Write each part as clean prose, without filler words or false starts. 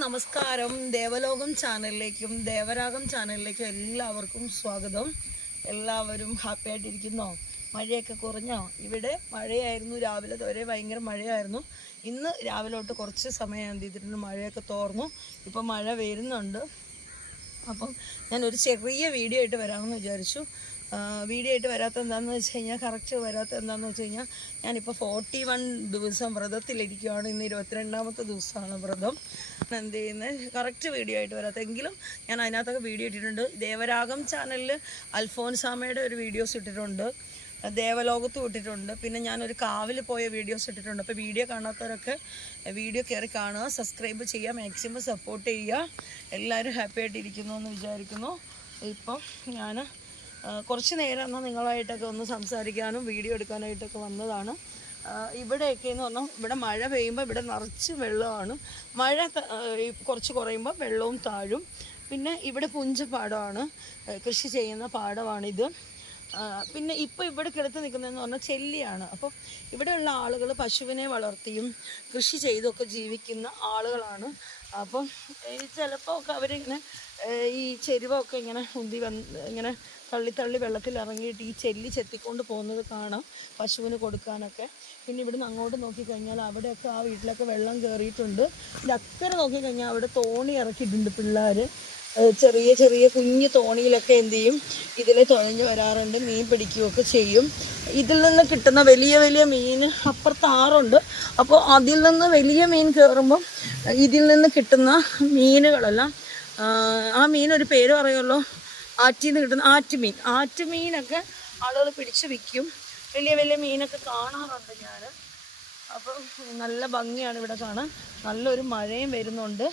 നമസ്കാരം. ദേവലോകം ചാനലിലേക്കും ദേവരാഗം ചാനലിലേക്കും എല്ലാവർക്കും സ്വാഗതം. എല്ലാവരും ഹാപ്പി ആയിട്ടിരിക്കുന്നോ? മഴയൊക്കെ കുറഞ്ഞോ? ഇവിടെ മഴയായിരുന്നു, രാവിലെ വരെ ഭയങ്കര മഴയായിരുന്നു. ഇന്ന് രാവിലെ തൊട്ട് കുറച്ച് സമയം എന്ത് ചെയ്തിട്ടുണ്ട്, മഴയൊക്കെ തോർന്നു. ഇപ്പം മഴ വരുന്നുണ്ട്. അപ്പം ഞാനൊരു ചെറിയ വീഡിയോ ആയിട്ട് വരാമെന്ന് വിചാരിച്ചു. വീഡിയോ ആയിട്ട് വരാത്ത എന്താണെന്ന് വെച്ച് കഴിഞ്ഞാൽ, കറക്റ്റ് വരാത്ത എന്താണെന്ന് വെച്ച് കഴിഞ്ഞാൽ, ഞാനിപ്പോൾ 41 ദിവസം വ്രതത്തിലിരിക്കുകയാണ്. ഇന്ന് 22ാമത്തെ ദിവസമാണ് വ്രതം. എന്ത് ചെയ്യുന്നത്, കറക്റ്റ് വീഡിയോ ആയിട്ട് വരാത്തെങ്കിലും ഞാൻ അതിനകത്തൊക്കെ വീഡിയോ ഇട്ടിട്ടുണ്ട്. ദേവരാഗം ചാനലിൽ അൽഫോൻസാമയുടെ ഒരു വീഡിയോസ് ഇട്ടിട്ടുണ്ട്, ദേവലോകത്തും ഇട്ടിട്ടുണ്ട്. പിന്നെ ഞാനൊരു കാവിൽ പോയ വീഡിയോസ് ഇട്ടിട്ടുണ്ട്. അപ്പോൾ വീഡിയോ കാണാത്തവരൊക്കെ വീഡിയോ കയറി കാണുക, സബ്സ്ക്രൈബ് ചെയ്യുക, മാക്സിമം സപ്പോർട്ട് ചെയ്യുക. എല്ലാവരും ഹാപ്പി ആയിട്ടിരിക്കുന്നു എന്ന് വിചാരിക്കുന്നു. ഇപ്പം ഞാൻ കുറച്ച് നേരം എന്നാൽ നിങ്ങളായിട്ടൊക്കെ ഒന്ന് സംസാരിക്കാനും വീഡിയോ എടുക്കാനായിട്ടൊക്കെ വന്നതാണ്. ഇവിടെയൊക്കെ എന്ന് പറഞ്ഞാൽ, ഇവിടെ മഴ പെയ്യുമ്പോൾ ഇവിടെ നിറച്ച് വെള്ളമാണ്. മഴ കുറച്ച് കുറയുമ്പോൾ വെള്ളവും താഴും. പിന്നെ ഇവിടെ പുഞ്ചപ്പാടമാണ്, കൃഷി ചെയ്യുന്ന പാടമാണിത്. പിന്നെ ഇപ്പോൾ ഇവിടെ കിടത്ത് നിൽക്കുന്നതെന്ന് പറഞ്ഞാൽ ചെല്ലിയാണ്. അപ്പം ഇവിടെയുള്ള ആളുകൾ പശുവിനെ വളർത്തിയും കൃഷി ചെയ്തൊക്കെ ജീവിക്കുന്ന ആളുകളാണ്. അപ്പം ചിലപ്പോൾ ഒക്കെ അവരിങ്ങനെ ഈ ചെരുവൊക്കെ ഇങ്ങനെ ഇങ്ങനെ തള്ളി വെള്ളത്തിൽ ഇറങ്ങിയിട്ട് ഈ ചെല്ലി ചെത്തിക്കൊണ്ട് പോകുന്നത് കാണാം, പശുവിന് കൊടുക്കാനൊക്കെ. പിന്നെ ഇവിടുന്ന് അങ്ങോട്ട് നോക്കിക്കഴിഞ്ഞാൽ അവിടെയൊക്കെ ആ വീട്ടിലൊക്കെ വെള്ളം കയറിയിട്ടുണ്ട്. ഇത് അക്കരെ നോക്കിക്കഴിഞ്ഞാൽ അവിടെ തോണി ഇറക്കിയിട്ടുണ്ട് പിള്ളേർ. ചെറിയ ചെറിയ കുഞ്ഞു തോണിയിലൊക്കെ എന്ത് ചെയ്യും, ഇതിൽ തുഴഞ്ഞു വരാറുണ്ട്, മീൻ പിടിക്കുകയൊക്കെ ചെയ്യും. ഇതിൽ നിന്ന് കിട്ടുന്ന വലിയ വലിയ മീൻ അപ്പുറത്ത് ആറുണ്ട്. അപ്പോൾ അതിൽ നിന്ന് വലിയ മീൻ കയറുമ്പം ഇതിൽ നിന്ന് കിട്ടുന്ന മീനുകളെല്ലാം, ആ മീനൊരു പേര് പറയുമല്ലോ, ആറ്റിൽ നിന്ന് കിട്ടുന്ന ആറ്റുമീനൊക്കെ ആളുകൾ പിടിച്ച് വിൽക്കും. വലിയ വലിയ മീനൊക്കെ കാണാറുണ്ട് ഞാൻ. അപ്പം നല്ല ഭംഗിയാണ് ഇവിടെ കാണാൻ. നല്ലൊരു മഴയും വരുന്നുണ്ട്.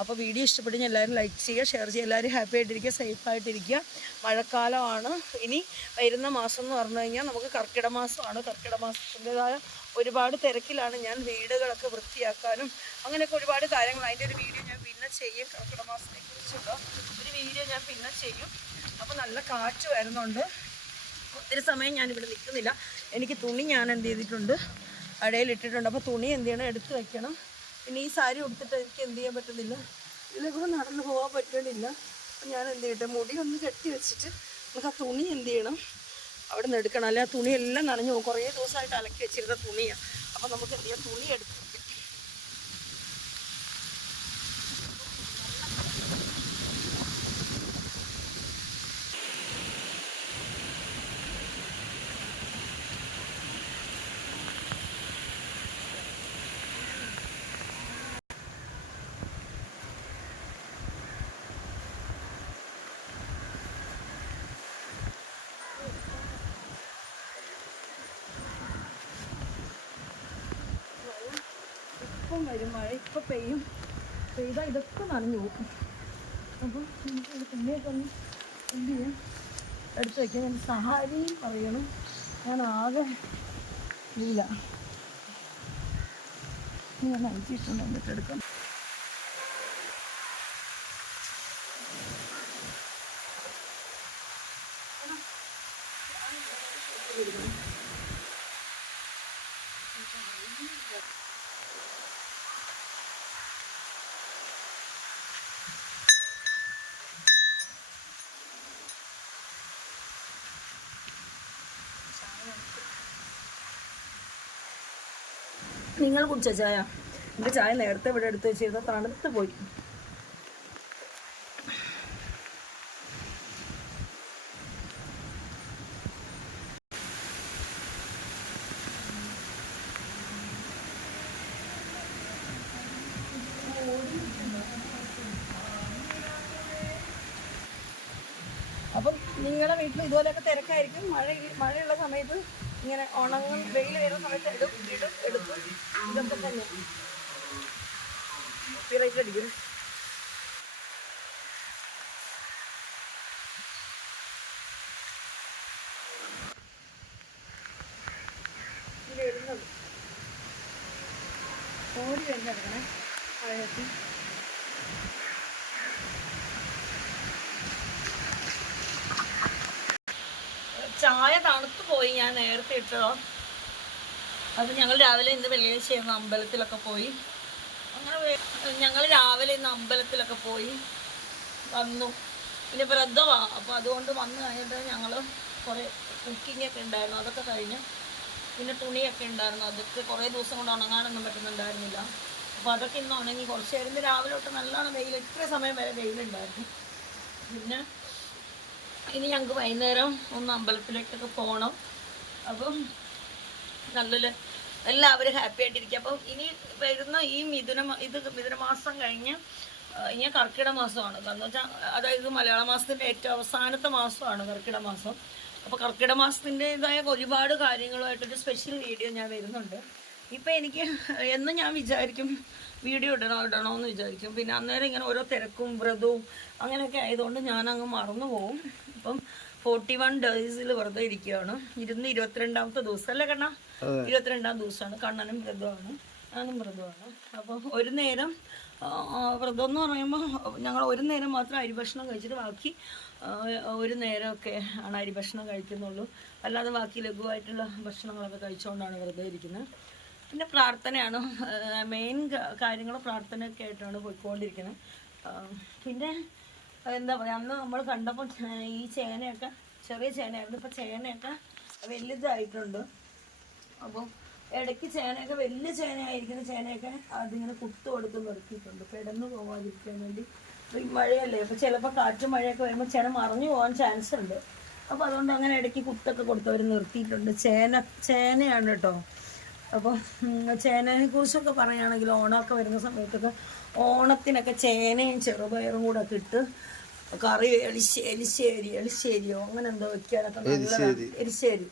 അപ്പോൾ വീഡിയോ ഇഷ്ടപ്പെട്ട് എല്ലാവരും ലൈക്ക് ചെയ്യുക, ഷെയർ ചെയ്യുക. എല്ലാവരും ഹാപ്പി ആയിട്ടിരിക്കുക, സേഫായിട്ടിരിക്കുക. മഴക്കാലമാണ്. ഇനി വരുന്ന മാസം എന്ന് പറഞ്ഞു കഴിഞ്ഞാൽ നമുക്ക് കർക്കിടക മാസമാണ്. കർക്കിടക മാസത്തിൻ്റെതായ ഒരുപാട് തിരക്കിലാണ് ഞാൻ. വീടുകളൊക്കെ വൃത്തിയാക്കാനും അങ്ങനെയൊക്കെ ഒരുപാട് കാര്യങ്ങൾ. അതിൻ്റെ ഒരു വീഡിയോ ഞാൻ പിന്നെ ചെയ്യും. കർക്കിടക മാസത്തെ കുറിച്ചുള്ള ഒരു വീഡിയോ ഞാൻ പിന്നെ ചെയ്യും. അപ്പോൾ നല്ല കാറ്റ് വരുന്നുണ്ട്. ഒത്തിരി സമയം ഞാനിവിടെ നിൽക്കുന്നില്ല. എനിക്ക് തുണി ഞാൻ എന്ത് ചെയ്തിട്ടുണ്ട്, അടയിലിട്ടിട്ടുണ്ട്. അപ്പോൾ തുണി എന്ത് ചെയ്യണം, എടുത്ത് വയ്ക്കണം. പിന്നെ ഈ സാരി ഉടുത്തിട്ട് എനിക്ക് എന്ത് ചെയ്യാൻ പറ്റുന്നില്ല, ഇതിലെ കൂടെ നടന്നു പോകാൻ പറ്റണില്ല. അപ്പം ഞാൻ എന്ത് ചെയ്യട്ടെ, മുടി ഒന്ന് കെട്ടി വെച്ചിട്ട് നമുക്ക് ആ തുണി എന്ത് ചെയ്യണം, അവിടെ നിന്ന് എടുക്കണം. അല്ലെ ആ തുണിയെല്ലാം നനഞ്ഞു പോകും. കുറേ ദിവസമായിട്ട് അലക്കി വെച്ചിരുന്ന തുണിയാണ്. അപ്പം നമുക്ക് എന്ത് ചെയ്യാം, തുണി എടുത്ത് വരും. മഴ ഇപ്പം പെയ്താൽ ഇതൊക്കെ നനഞ്ഞു പോകും. അപ്പം നമുക്ക് തുണിയൊക്കെ ഒന്ന് എന്ത് ചെയ്യാം, എടുത്ത് വയ്ക്കാം. ഞാൻ സഹാരിയും പറയണം, ഞാൻ ആകെ ഇല്ല. ഞാൻ അയച്ചിട്ടുണ്ട്, എന്നിട്ട് എടുക്കാം. നിങ്ങൾ കുടിച്ച ചായ? എൻ്റെ ചായ നേരത്തെ ഇവിടെ എടുത്ത് വെച്ചിരുന്ന തണുത്ത് പോയി. അപ്പം നിങ്ങളുടെ വീട്ടിൽ ഇതുപോലെയൊക്കെ തിരക്കായിരിക്കും. മഴയുള്ള സമയത്ത് ഇങ്ങനെ ഉണങ്ങും, വെയിൽ വരുന്ന സമയത്ത് എടുക്കും. ഇതൊക്കെ തന്നെ കോപ്പിറൈറ്റ് അടിക്കും. ഇത് ഇടുന്നത് ഓടി വരുന്നെടുക്കണേ മഴയത്ത്. ചായ തണുത്ത് പോയി, ഞാൻ നേരത്തെ ഇട്ടതോ. അത് ഞങ്ങൾ രാവിലെ ഇന്ന് വെള്ളിയാഴ്ചയായിരുന്നു, അമ്പലത്തിലൊക്കെ പോയി. അങ്ങനെ ഞങ്ങൾ രാവിലെ രാവിലെ ഇന്ന് അമ്പലത്തിലൊക്കെ പോയി വന്നു. പിന്നെ വ്രതമാണ്, അപ്പോൾ അതുകൊണ്ട് വന്നു കഴിഞ്ഞിട്ട് ഞങ്ങൾ കുറേ കുക്കിങ്ങൊക്കെ ഉണ്ടായിരുന്നു, അതൊക്കെ കഴിഞ്ഞ് പിന്നെ തുണിയൊക്കെ ഉണ്ടായിരുന്നു, അതൊക്കെ കുറേ ദിവസം കൊണ്ട് ഉണങ്ങാനൊന്നും പറ്റുന്നുണ്ടായിരുന്നില്ല. അപ്പോൾ അതൊക്കെ ഇന്ന് ഉണങ്ങി. കുറച്ച് നേരം ഇന്ന് രാവിലെ തൊട്ട് നല്ലോണം വെയിൽ, ഇത്ര സമയം വരെ വെയിലുണ്ടായിരുന്നു. പിന്നെ ഇനി ഞങ്ങൾക്ക് വൈകുന്നേരം ഒന്ന് അമ്പലത്തിലേക്കൊക്കെ പോകണം. അപ്പം നല്ലൊരു എല്ലാവരും ഹാപ്പി ആയിട്ടിരിക്കുക. അപ്പം ഇനി വരുന്ന ഈ മിഥുനമാസം കഴിഞ്ഞ് ഇനി കർക്കിട മാസമാണ്. കാരണം വെച്ചാൽ അതായത് മലയാള മാസത്തിൻ്റെ ഏറ്റവും അവസാനത്തെ മാസമാണ് കർക്കിട മാസം. അപ്പോൾ കർക്കിട മാസത്തിൻ്റെതായ ഒരുപാട് കാര്യങ്ങളുമായിട്ടൊരു സ്പെഷ്യൽ വീഡിയോ ഞാൻ വരുന്നുണ്ട്. ഇപ്പം എനിക്ക് എന്നും ഞാൻ വിചാരിക്കും വീഡിയോ ഇടണമെന്ന് വിചാരിക്കും. പിന്നെ അന്നേരം ഇങ്ങനെ ഓരോ തിരക്കും വ്രതവും അങ്ങനെയൊക്കെ ആയതുകൊണ്ട് ഞാനങ്ങ് മറന്നു പോകും. ഇപ്പം 41 ഡേയ്സിൽ വെറുതെ ഇരിക്കുകയാണ്. 22ാമത്തെ ദിവസം അല്ലേ കണ്ണ? 22ാം ദിവസമാണ്. കണ്ണനും വ്രതമാണ്, ഞാനും വ്രതമാണ്. അപ്പോൾ ഒരു നേരം വ്രതം എന്ന് പറയുമ്പോൾ ഞങ്ങൾ ഒരു നേരം മാത്രം അരിഭക്ഷണം കഴിച്ചിട്ട് ബാക്കി ഒരു നേരമൊക്കെ ആണ് അരിഭക്ഷണം കഴിക്കുന്നുള്ളൂ. അല്ലാതെ ബാക്കി ലഘുവായിട്ടുള്ള ഭക്ഷണങ്ങളൊക്കെ കഴിച്ചുകൊണ്ടാണ് വെറുതെ ഇരിക്കുന്നത്. പിന്നെ പ്രാർത്ഥനയാണ് മെയിൻ കാര്യങ്ങൾ, പ്രാർത്ഥനയൊക്കെ ആയിട്ടാണ് പോയിക്കൊണ്ടിരിക്കുന്നത്. പിന്നെ എന്താ പറയുക, അന്ന് നമ്മൾ കണ്ടപ്പോൾ ഈ ചേനയൊക്കെ ചെറിയ ചേനയായിരുന്നു, ഇപ്പോൾ ചേനയൊക്കെ വലുതായിട്ടുണ്ട്. അപ്പോൾ ഇടയ്ക്ക് ചേനയൊക്കെ വലിയ ചേനയായിരിക്കുന്ന ചേനയൊക്കെ അതിങ്ങനെ കുത്തു കൊടുത്ത് നിർത്തിയിട്ടുണ്ട്, കിടന്നു പോകാതിരിക്കാൻ വേണ്ടി. അപ്പോൾ ഈ മഴയല്ലേ, അപ്പോൾ ചിലപ്പോൾ കാറ്റും മഴയൊക്കെ വരുമ്പോൾ ചേന മറിഞ്ഞു പോകാൻ ചാൻസ് ഉണ്ട്. അപ്പോൾ അതുകൊണ്ട് അങ്ങനെ ഇടയ്ക്ക് കുത്തൊക്കെ കൊടുത്തവർ നിർത്തിയിട്ടുണ്ട്. ചേനയാണ് കേട്ടോ. അപ്പോൾ ചേനയെ കുറിച്ചൊക്കെ പറയുകയാണെങ്കിൽ ഓണമൊക്കെ വരുന്ന സമയത്തൊക്കെ ഓണത്തിനൊക്കെ ചേനയും ചെറുപയറും കൂടെ ഒക്കെ ഇട്ട് കറി എലിശ്ശേരിയോ അങ്ങനെ എന്തോ വെക്കാനൊക്കെ നല്ലതാണ്. എരിശ്ശേരി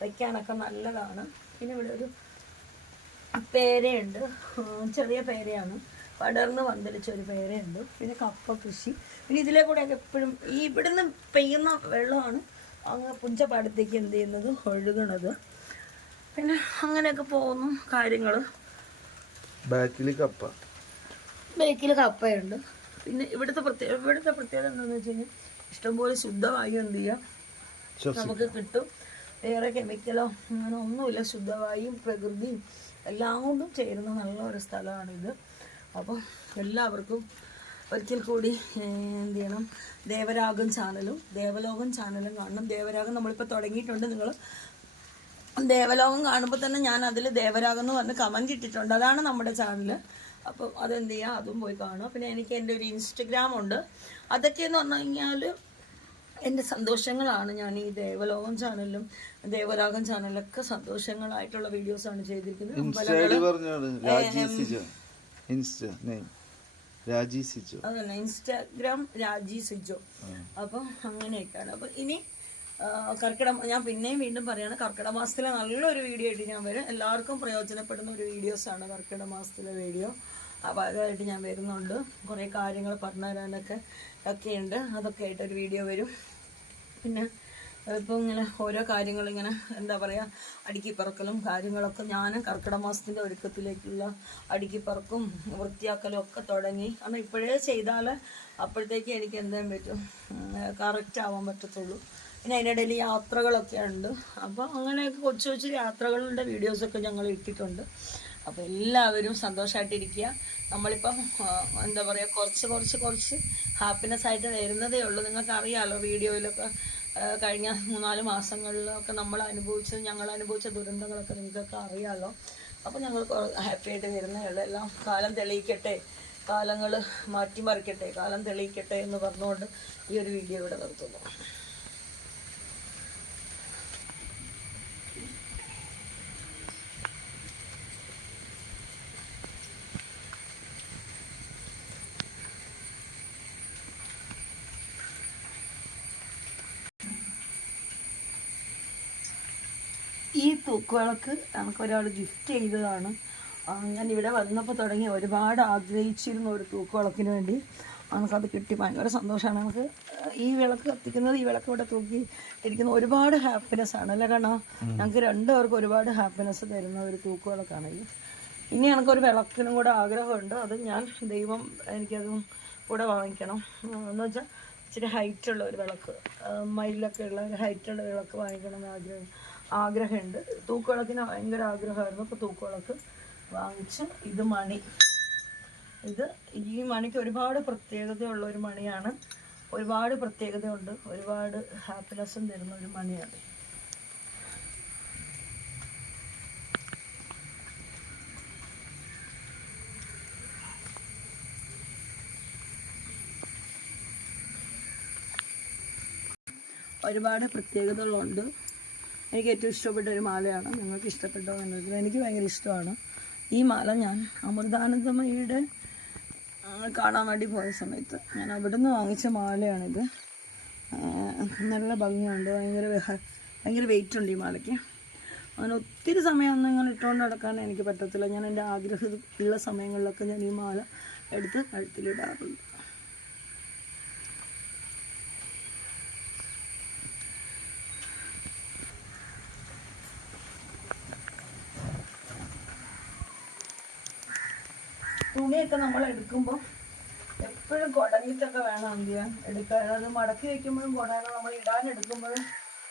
വയ്ക്കാനൊക്കെ നല്ലതാണ്. പിന്നെ ഇവിടെ ഒരു പേരയുണ്ട്, ചെറിയ പേരയാണ്, പടർന്ന് പന്തലിച്ചൊരു പേരയുണ്ട്. പിന്നെ കപ്പ കൃഷി. പിന്നെ ഇതിലെ കൂടെയൊക്കെ എപ്പോഴും ഈ ഇവിടുന്ന് പെയ്യുന്ന വെള്ളമാണ് അങ്ങ് പുഞ്ചപ്പാടത്തേക്ക് എന്ത് ചെയ്യുന്നത്, ഒഴുകണത്. പിന്നെ അങ്ങനെയൊക്കെ പോകുന്നു കാര്യങ്ങൾ. ബാക്കിൽ കപ്പയുണ്ട്. പിന്നെ ഇവിടുത്തെ പ്രത്യേകത എന്താണെന്ന് വെച്ച് കഴിഞ്ഞാൽ ഇഷ്ടംപോലെ ശുദ്ധവായു എന്ത് ചെയ്യുക നമുക്ക് കിട്ടും. വേറെ കെമിക്കലോ അങ്ങനെ ഒന്നുമില്ല. ശുദ്ധവായും പ്രകൃതിയും എല്ലാം കൊണ്ടും ചേരുന്ന നല്ലൊരു സ്ഥലമാണിത്. അപ്പോൾ എല്ലാവർക്കും ഒരിക്കൽ കൂടി എന്ത് ചെയ്യണം, ദേവരാഗം ചാനലും ദേവലോകം ചാനലും കാണണം. ദേവരാഗം നമ്മളിപ്പോൾ തുടങ്ങിയിട്ടുണ്ട്. നിങ്ങൾ ദേവലോകം കാണുമ്പോൾ തന്നെ ഞാൻ അതിൽ ദേവരാഗം എന്ന് പറഞ്ഞ് കമൻറ്റ് ഇട്ടിട്ടുണ്ട്. അതാണ് നമ്മുടെ ചാനൽ. അപ്പോൾ അതെന്ത് ചെയ്യുക, അതും പോയി കാണുക. പിന്നെ എനിക്ക് എൻ്റെ ഒരു ഇൻസ്റ്റഗ്രാം ഉണ്ട്. അതൊക്കെയെന്ന് പറഞ്ഞു കഴിഞ്ഞാൽ എൻ്റെ സന്തോഷങ്ങളാണ്. ഞാൻ ഈ ദേവലോകം ചാനലിലും ദേവരാഗം ചാനലിലൊക്കെ സന്തോഷങ്ങളായിട്ടുള്ള വീഡിയോസാണ് ചെയ്തിരിക്കുന്നത്. അതന്നെ ഇൻസ്റ്റാഗ്രാം രാജി സിജോ. അപ്പം അങ്ങനെയൊക്കെയാണ്. അപ്പം ഇനി ഞാൻ പിന്നെയും വീണ്ടും പറയുകയാണ്, കർക്കിട മാസത്തിലെ നല്ലൊരു വീഡിയോ ആയിട്ട് ഞാൻ വരും. എല്ലാവർക്കും പ്രയോജനപ്പെടുന്ന ഒരു വീഡിയോസാണ് കർക്കിട മാസത്തിലെ വീഡിയോ. അപ്പോൾ അതുമായിട്ട് ഞാൻ വരുന്നുണ്ട്. കുറേ കാര്യങ്ങൾ പറഞ്ഞു തരാനൊക്കെ ഒക്കെയുണ്ട്. അതൊക്കെ ആയിട്ടൊരു വീഡിയോ വരും. പിന്നെ ഇപ്പോൾ ഇങ്ങനെ ഓരോ കാര്യങ്ങളിങ്ങനെ എന്താ പറയുക, അടുക്കിപ്പറക്കലും കാര്യങ്ങളൊക്കെ ഞാൻ കർക്കിട മാസത്തിൻ്റെ ഒരുക്കത്തിലേക്കുള്ള അടുക്കിപ്പറക്കും വൃത്തിയാക്കലും ഒക്കെ തുടങ്ങി. കാരണം ഇപ്പോഴേ ചെയ്താൽ അപ്പോഴത്തേക്ക് എനിക്ക് എന്തായാലും പറ്റും, കറക്റ്റ് ആവാൻ പറ്റത്തുള്ളൂ. പിന്നെ അതിൻ്റെ ഇടയിൽ യാത്രകളൊക്കെ ഉണ്ട്. അപ്പോൾ അങ്ങനെയൊക്കെ കൊച്ചു കൊച്ചു യാത്രകളുടെ വീഡിയോസൊക്കെ ഞങ്ങൾ ഇട്ടിട്ടുണ്ട്. അപ്പോൾ എല്ലാവരും സന്തോഷമായിട്ടിരിക്കുക. നമ്മളിപ്പം എന്താ പറയുക, കുറച്ച് ഹാപ്പിനെസ് ആയിട്ട് വരുന്നതേ ഉള്ളൂ. നിങ്ങൾക്കറിയാമല്ലോ, വീഡിയോയിലൊക്കെ കഴിഞ്ഞ 3-4 മാസങ്ങളിലൊക്കെ ഞങ്ങൾ അനുഭവിച്ച ദുരന്തങ്ങളൊക്കെ നിങ്ങൾക്കൊക്കെ അറിയാമല്ലോ. അപ്പോൾ ഞങ്ങൾ ഹാപ്പി ആയിട്ട് വരുന്നേ ഉള്ളൂ. എല്ലാം കാലം തെളിയിക്കട്ടെ, കാലങ്ങൾ മാറ്റിമറിക്കട്ടെ, കാലം തെളിയിക്കട്ടെ എന്ന് പറഞ്ഞുകൊണ്ട് ഈ ഒരു വീഡിയോ ഇവിടെ നിർത്തുന്നു. ഈ തൂക്കുവിളക്ക് നമുക്കൊരാൾ ഗിഫ്റ്റ് ചെയ്തതാണ്. ഞാൻ ഇവിടെ വന്നപ്പോൾ തുടങ്ങി ഒരുപാട് ആഗ്രഹിച്ചിരുന്ന ഒരു തൂക്കുവിളക്കിന് വേണ്ടി നമുക്കത് കിട്ടി. ഭയങ്കര സന്തോഷമാണ്. നമുക്ക് ഈ വിളക്ക് കത്തിക്കുന്നത്, ഈ വിളക്ക് ഇവിടെ തൂക്കി ഇരിക്കുന്ന ഒരുപാട് ഹാപ്പിനെസ് ആണ് അല്ലേ? കാരണം ഞങ്ങൾക്ക് രണ്ടുപേർക്കും ഒരുപാട് ഹാപ്പിനെസ് തരുന്ന ഒരു തൂക്കുവിളക്കാണ് ഇത്. ഇനി എനിക്കൊരു വിളക്കിനും കൂടെ ആഗ്രഹമുണ്ട്. അത് ഞാൻ എനിക്കതും കൂടെ വാങ്ങിക്കണം. എന്ന് വെച്ചാൽ ഇച്ചിരി ഹൈറ്റുള്ള ഒരു വിളക്ക്, മയിലൊക്കെ ഉള്ള ഒരു ഹൈറ്റുള്ള വിളക്ക് വാങ്ങിക്കണം എന്ന് ആഗ്രഹമുണ്ട്. തൂക്കുവിളക്കിന് ഭയങ്കര ആഗ്രഹമായിരുന്നു. അപ്പോൾ തൂക്കുവിളക്ക് വാങ്ങിച്ചു. ഇത് മണി ഇത് ഈ മണിക്ക് ഒരുപാട് പ്രത്യേകതയുള്ള ഒരു മണിയാണ്. ഒരുപാട് പ്രത്യേകതയുണ്ട്, ഒരുപാട് ഹാപ്പിനെസ്സും തരുന്ന ഒരു മണിയാണ്. ഒരുപാട് പ്രത്യേകതകളുണ്ട്. എനിക്ക് ഏറ്റവും ഇഷ്ടപ്പെട്ട ഒരു മാലയാണ്. നിങ്ങൾക്ക് ഇഷ്ടപ്പെട്ടോ എന്നത് എനിക്ക് ഭയങ്കര ഇഷ്ടമാണ്. ഈ മാല ഞാൻ അമൃതാനന്ദമയിയുടെ കാണാൻ വേണ്ടി പോയ സമയത്ത് ഞാൻ അവിടുന്ന് വാങ്ങിച്ച മാലയാണിത്. നല്ല ഭംഗിയുണ്ട്, ഭയങ്കര വെയിറ്റ് ഉണ്ട് ഈ മാലയ്ക്ക്. അങ്ങനെ ഒത്തിരി സമയമൊന്നും ഇങ്ങനെ ഇട്ടുകൊണ്ട് നടക്കാൻ എനിക്ക് പറ്റത്തില്ല. ഞാൻ എൻ്റെ ആഗ്രഹം ഉള്ള സമയങ്ങളിലൊക്കെ ഞാൻ ഈ മാല എടുത്ത് കഴുത്തിലിടാറുണ്ട്. തുണിയൊക്കെ നമ്മൾ എടുക്കുമ്പോൾ എപ്പോഴും കുടഞ്ഞിട്ടൊക്കെ വേണം എന്ത് ചെയ്യാൻ എടുക്കാൻ. അത് മടക്കി വയ്ക്കുമ്പോഴും കുടയണം, നമ്മൾ ഇടാനെടുക്കുമ്പോഴും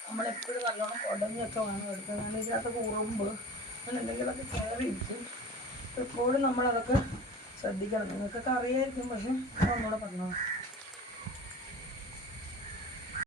നമ്മളെപ്പോഴും നല്ലോണം കുടഞ്ഞൊക്കെ വേണം എടുക്കാൻ. കാരണം ഇതിനകത്തൊക്കെ ഉറുമ്പ് അങ്ങനെ എന്തെങ്കിലുമൊക്കെ കയറിയിരിക്കും. എപ്പോഴും നമ്മളതൊക്കെ ശ്രദ്ധിക്കണം. നിങ്ങൾക്കൊക്കെ അറിയായിരിക്കും, പക്ഷെ ഒന്നുകൂടെ പറഞ്ഞോ.